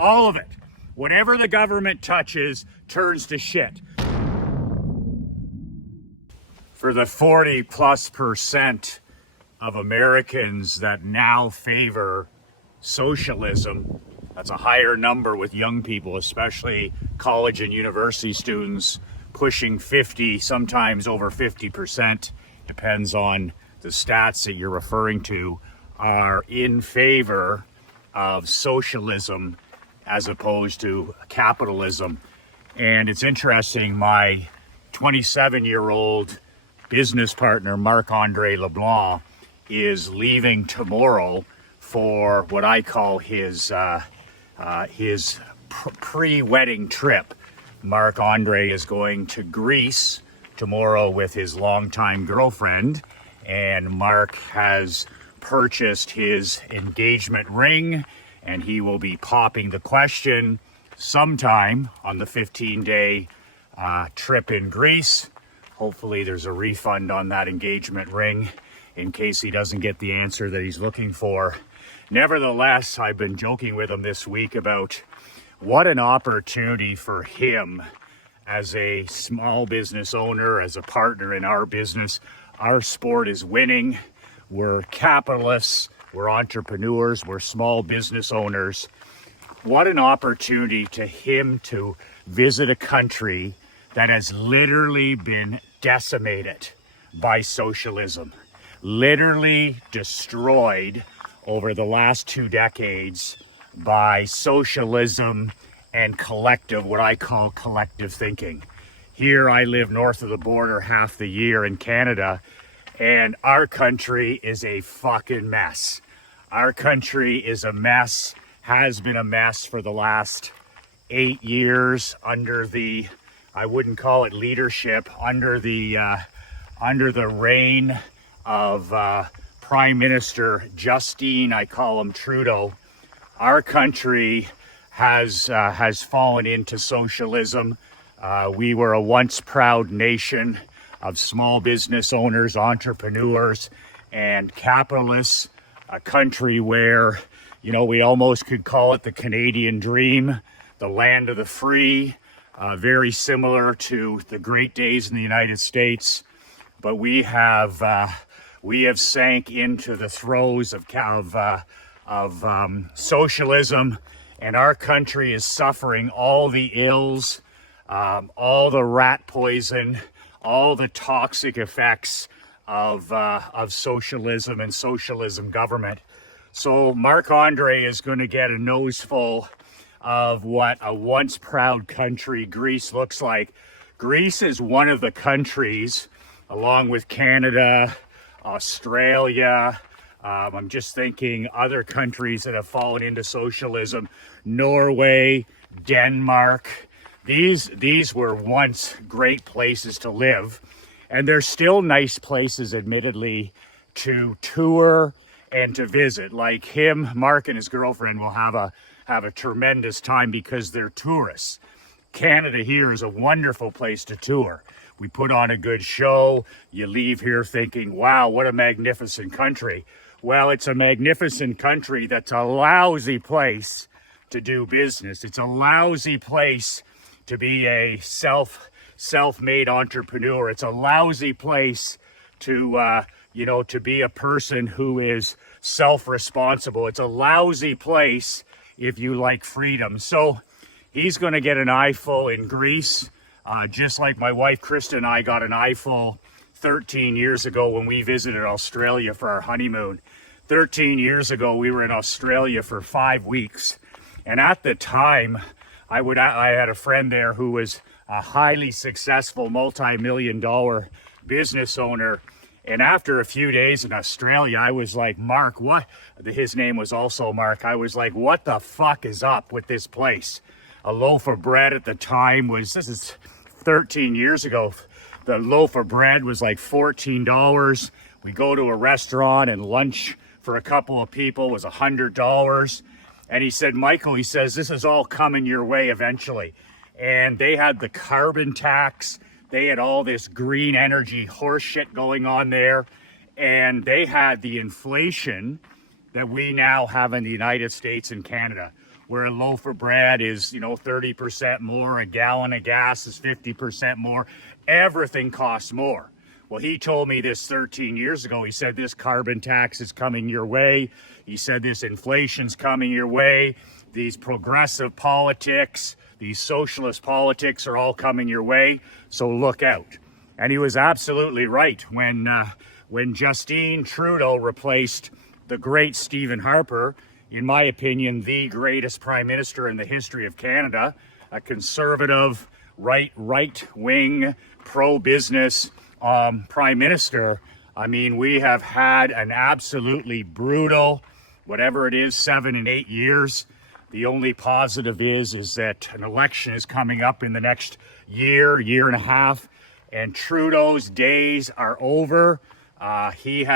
All of it. Whatever the government touches turns to shit. For the 40+% of Americans that now favor socialism, that's a higher number with young people, especially college and university students, pushing 50, sometimes over 50%, depends on the stats that you're referring to, are in favor of socialism as opposed to capitalism. And it's interesting, my 27-year-old business partner, Marc-Andre Leblanc, is leaving tomorrow for what I call his pre-wedding trip. Marc-Andre is going to Greece tomorrow with his longtime girlfriend, and Mark has purchased his engagement ring, and he will be popping the question sometime on the 15-day trip in Greece. Hopefully there's a refund on that engagement ring in case he doesn't get the answer that he's looking for. Nevertheless, I've been joking with him this week about what an opportunity for him as a small business owner, as a partner in our business. Our sport is winning. We're capitalists, we're entrepreneurs, we're small business owners. What an opportunity to him to visit a country that has literally been decimated by socialism, literally destroyed over the last 2 decades by socialism and collective, what I call collective thinking. Here I live north of the border half the year in Canada, and our country is a fucking mess. Our country is a mess, has been a mess for the last 8 years under the, I wouldn't call it leadership, under the reign of Prime Minister Justine, I call him Trudeau. Our country has fallen into socialism. We were a once proud nation of small business owners, entrepreneurs, and capitalists, a country where, you know, we almost could call it the Canadian dream, the land of the free, very similar to the great days in the United States. But we have sank into the throes of socialism, and our country is suffering all the ills, all the rat poison, all the toxic effects of socialism and socialism government. So Marc-Andre is going to get a nose full of what a once proud country Greece looks like. Greece is one of the countries, along with Canada, Australia, I'm just thinking other countries that have fallen into socialism, Norway, Denmark. These were once great places to live, and they're still nice places, admittedly, to tour and to visit. Like him, Mark and his girlfriend will have a tremendous time because they're tourists. Canada here is a wonderful place to tour. We put on a good show. You leave here thinking, wow, what a magnificent country. Well, it's a magnificent country that's a lousy place to do business. It's a lousy place to be a self-made entrepreneur. It's a lousy place to, to be a person who is self-responsible. It's a lousy place if you like freedom. So he's going to get an eyeful in Greece, just like my wife Krista and I got an eyeful 13 years ago when we visited Australia for our honeymoon. 13 years ago, we were in Australia for 5 weeks. And at the time, I had a friend there who was a highly successful multi-million-dollar business owner. And after a few days in Australia, I was like, Mark, what? His name was also Mark. I was like, what the fuck is up with this place? A loaf of bread at the time was, this is 13 years ago, the loaf of bread was like $14. We go to a restaurant and lunch for a couple of people was $100. And he said, Michael, he says, this is all coming your way eventually. And they had the carbon tax. They had all this green energy horse shit going on there. And they had the inflation that we now have in the United States and Canada. where a loaf of bread is, 30% more, a gallon of gas is 50% more. Everything costs more. Well, he told me this 13 years ago. He said this carbon tax is coming your way. He said this inflation's coming your way. These progressive politics, these socialist politics are all coming your way. So look out. And he was absolutely right. When Justine Trudeau replaced the great Stephen Harper, in my opinion, the greatest prime minister in the history of Canada, a conservative, right-wing, pro-business prime minister. I mean, we have had an absolutely brutal, whatever it is, 7 and 8 years. The only positive is that an election is coming up in the next year and a half, and Trudeau's days are over. He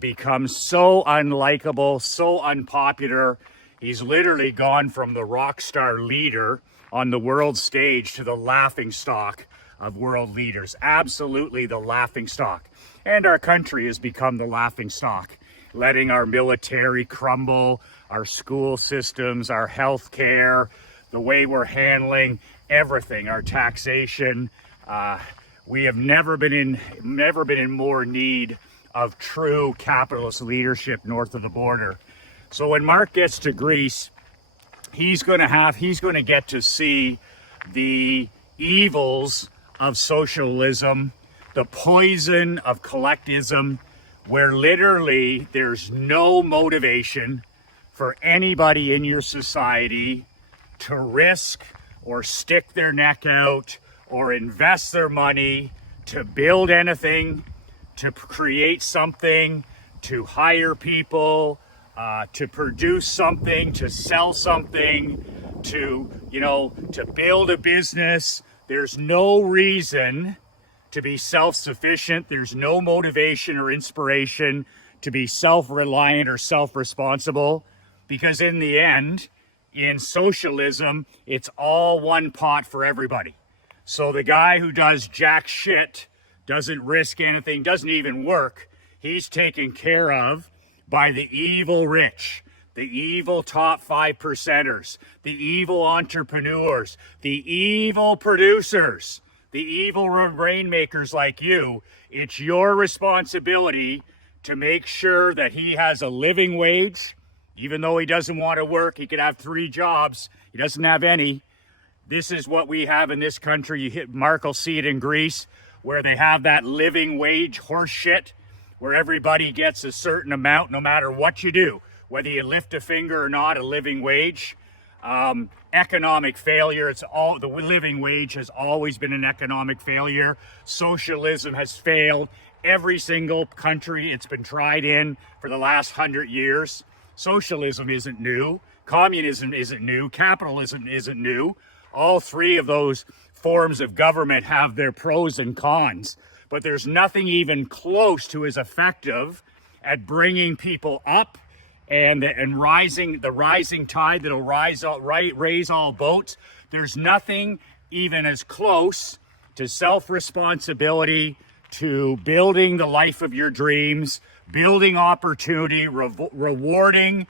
become so unlikable, so unpopular. He's literally gone from the rock star leader on the world stage to the laughingstock of world leaders. Absolutely the laughingstock. And our country has become the laughingstock, letting our military crumble, our school systems, our health care, the way we're handling everything, our taxation. We have never been in more need of true capitalist leadership north of the border. So when Mark gets to Greece, he's going to get to see the evils of socialism, the poison of collectivism, where literally there's no motivation for anybody in your society to risk or stick their neck out or invest their money to build anything, to create something, to hire people, to produce something, to sell something, to build a business. There's no reason to be self-sufficient. There's no motivation or inspiration to be self-reliant or self-responsible, because in the end, in socialism, it's all one pot for everybody. So the guy who does jack shit, doesn't risk anything, doesn't even work, he's taken care of by the evil rich, the evil top 5%ers, the evil entrepreneurs, the evil producers, the evil rainmakers like you. It's your responsibility to make sure that he has a living wage. Even though he doesn't want to work, he could have 3 jobs. He doesn't have any. This is what we have in this country. Mark will see it in Greece, where they have that living wage horse shit, where everybody gets a certain amount no matter what you do, whether you lift a finger or not, a living wage. Economic failure, the living wage has always been an economic failure. Socialism has failed every single country it's been tried in for the last 100 years. Socialism isn't new, communism isn't new, capitalism isn't new. All 3 of those forms of government have their pros and cons, but there's nothing even close to as effective at bringing people up and rising the rising tide that'll raise all boats. There's nothing even as close to self-responsibility, to building the life of your dreams, building opportunity, rewarding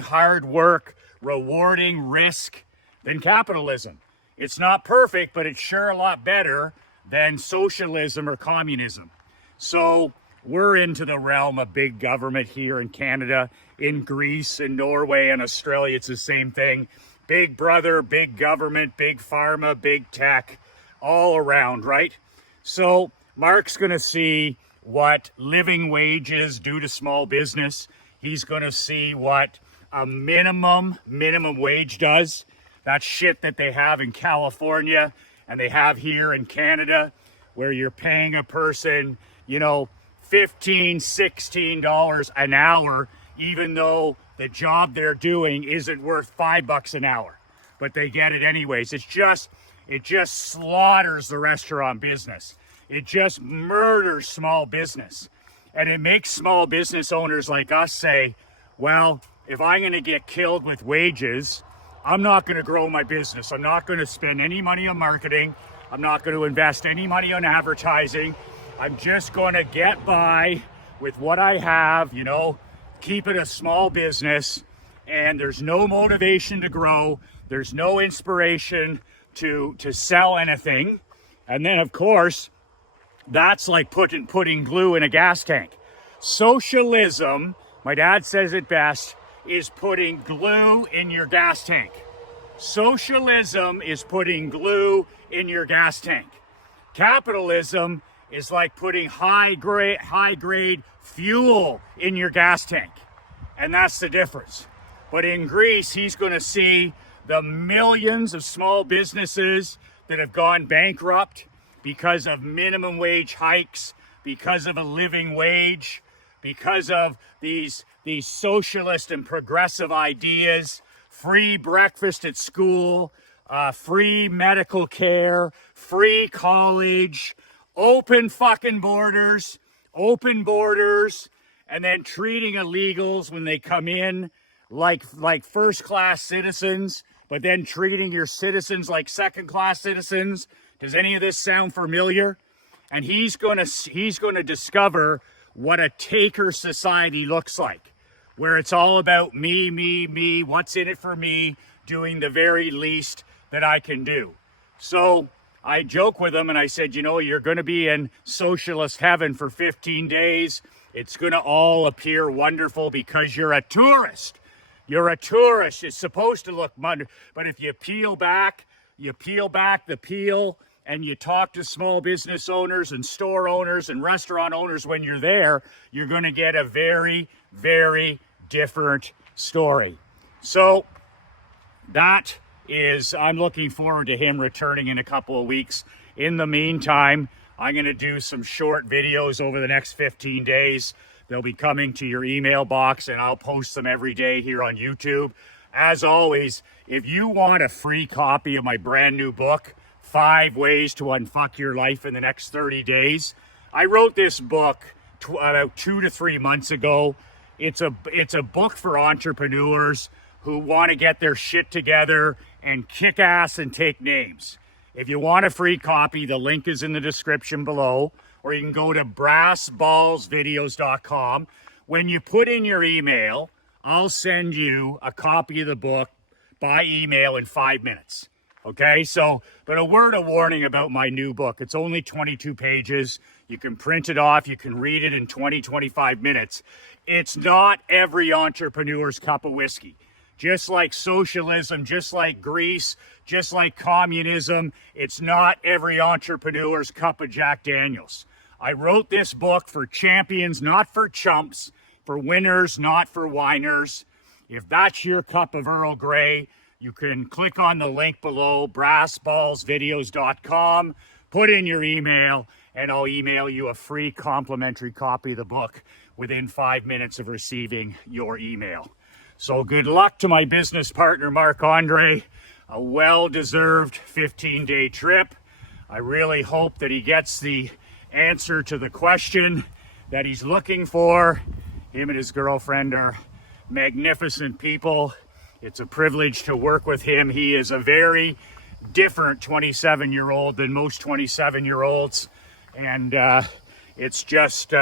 hard work, rewarding risk than capitalism. It's not perfect, but it's sure a lot better than socialism or communism. So we're into the realm of big government here in Canada, in Greece, in Norway, and Australia. It's the same thing. Big brother, big government, big pharma, big tech, all around, right? So Mark's going to see what living wages do to small business. He's going to see what a minimum wage does. That shit that they have in California and they have here in Canada, where you're paying a person, $15, $16 an hour, even though the job they're doing isn't worth $5 an hour, but they get it anyways. It just slaughters the restaurant business. It just murders small business. And it makes small business owners like us say, well, if I'm going to get killed with wages, I'm not going to grow my business. I'm not going to spend any money on marketing. I'm not going to invest any money on advertising. I'm just going to get by with what I have, keep it a small business and there's no motivation to grow. There's no inspiration to sell anything. And then, of course, that's like putting glue in a gas tank. Socialism, my dad says it best, is putting glue in your gas tank. Socialism is putting glue in your gas tank. Capitalism is like putting high grade fuel in your gas tank. And that's the difference. But in Greece, he's going to see the millions of small businesses that have gone bankrupt because of minimum wage hikes, because of a living wage, because of these socialist and progressive ideas, free breakfast at school, free medical care, free college, open borders, and then treating illegals when they come in like first-class citizens, but then treating your citizens like second-class citizens. Does any of this sound familiar? And he's going to discover what a taker society looks like, where it's all about me, what's in it for me, doing the very least that I can do. So I joke with him and I said, you know, you're going to be in socialist heaven for 15 days. It's going to all appear wonderful because you're a tourist. You're a tourist. It's supposed to look wonderful. But if you peel back the peel, and you talk to small business owners and store owners and restaurant owners when you're there, you're going to get a very, very different story. So that is, I'm looking forward to him returning in a couple of weeks. In the meantime, I'm going to do some short videos over the next 15 days. They'll be coming to your email box, and I'll post them every day here on YouTube. As always, if you want a free copy of my brand new book, 5 Ways to Unfuck Your Life in the Next 30 Days. I wrote this book about 2 to 3 months ago. It's a book for entrepreneurs who want to get their shit together and kick ass and take names. If you want a free copy, the link is in the description below, or you can go to brassballsvideos.com. When you put in your email, I'll send you a copy of the book by email in 5 minutes. Okay, so, but a word of warning about my new book. It's only 22 pages. You can print it off. You can read it in 20-25 minutes. It's not every entrepreneur's cup of whiskey. Just like socialism, just like Greece, just like communism, it's not every entrepreneur's cup of Jack Daniels. I wrote this book for champions, not for chumps, for winners, not for whiners. If that's your cup of Earl Grey, you can click on the link below, brassballsvideos.com, put in your email, and I'll email you a free complimentary copy of the book within 5 minutes of receiving your email. So good luck to my business partner, Mark Andre. A well-deserved 15-day trip. I really hope that he gets the answer to the question that he's looking for. Him and his girlfriend are magnificent people. It's a privilege to work with him. He is a very different 27-year-old than most 27-year-olds. And it's just,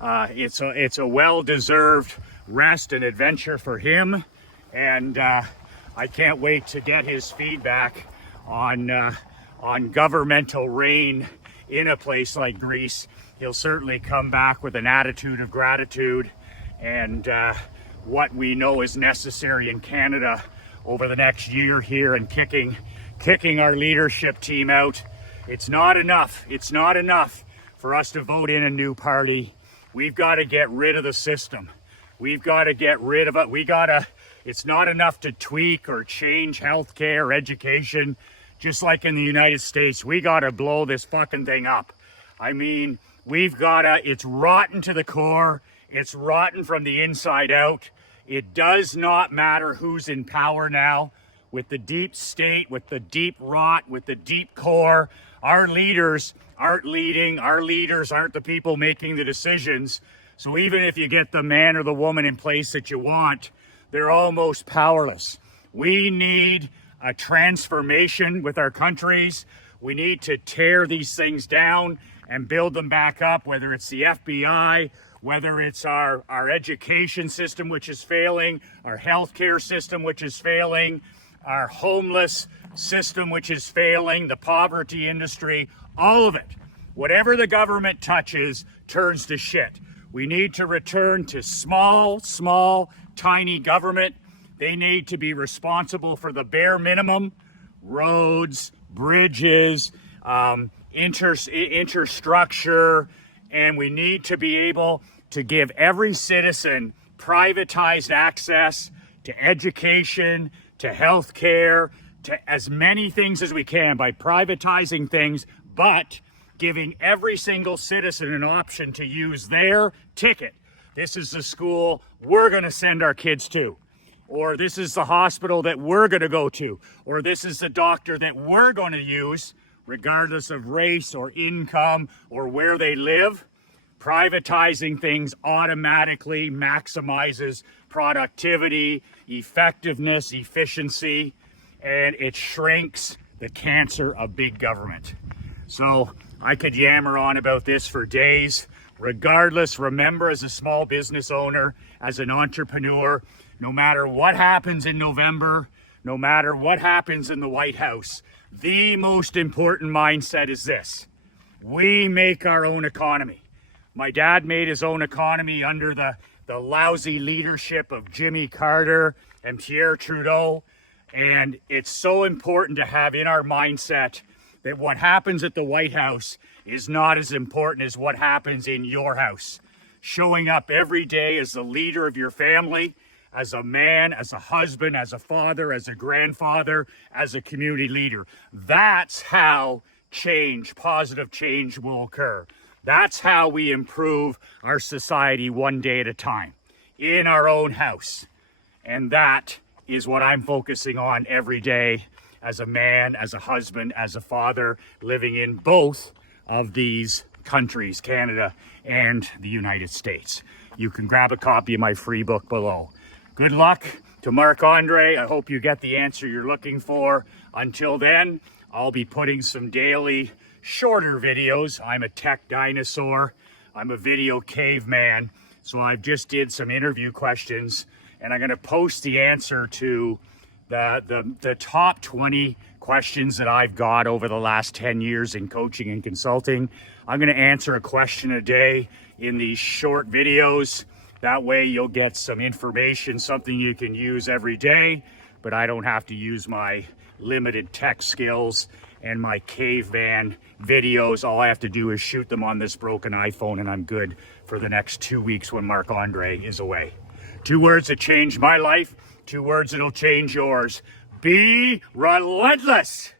it's a well-deserved rest and adventure for him. And I can't wait to get his feedback on governmental reign in a place like Greece. He'll certainly come back with an attitude of gratitude and what we know is necessary in Canada over the next year here, and kicking our leadership team out. It's not enough. It's not enough for us to vote in a new party. We've got to get rid of the system. We've got to get rid of it. It's not enough to tweak or change healthcare, education. Just like in the United States, we got to blow this fucking thing up. I mean, it's rotten to the core. It's rotten from the inside out. It does not matter who's in power now. With the deep state, with the deep rot, with the deep core, our leaders aren't leading. Our leaders aren't the people making the decisions. So even if you get the man or the woman in place that you want, they're almost powerless. We need a transformation with our countries. We need to tear these things down and build them back up, whether it's the FBI, whether it's our education system, which is failing, our healthcare system, which is failing, our homeless system, which is failing, the poverty industry, all of it. Whatever the government touches turns to shit. We need to return to small, tiny government. They need to be responsible for the bare minimum: roads, bridges, infrastructure, and we need to be able to give every citizen privatized access to education, to health care, to as many things as we can by privatizing things, but giving every single citizen an option to use their ticket. This is the school we're going to send our kids to, or this is the hospital that we're going to go to, or this is the doctor that we're going to use, regardless of race or income or where they live. Privatizing things automatically maximizes productivity, effectiveness, efficiency, and it shrinks the cancer of big government. So I could yammer on about this for days. Regardless, remember, as a small business owner, as an entrepreneur, no matter what happens in November, no matter what happens in the White House, the most important mindset is this: we make our own economy. My dad made his own economy under the lousy leadership of Jimmy Carter and Pierre Trudeau. And it's so important to have in our mindset that what happens at the White House is not as important as what happens in your house. Showing up every day as the leader of your family, as a man, as a husband, as a father, as a grandfather, as a community leader. That's how change, positive change, will occur. That's how we improve our society one day at a time, in our own house. And that is what I'm focusing on every day as a man, as a husband, as a father, living in both of these countries, Canada and the United States. You can grab a copy of my free book below. Good luck to Marc-Andre. I hope you get the answer you're looking for. Until then, I'll be putting some daily shorter videos. I'm a tech dinosaur. I'm a video caveman. So I've just did some interview questions, and I'm going to post the answer to the top 20 questions that I've got over the last 10 years in coaching and consulting. I'm going to answer a question a day in these short videos. That way you'll get some information, something you can use every day, but I don't have to use my limited tech skills and my caveman videos. All I have to do is shoot them on this broken iPhone, and I'm good for the next 2 weeks when Marc-Andre is away. 2 words that changed my life, 2 words that'll change yours. Be relentless.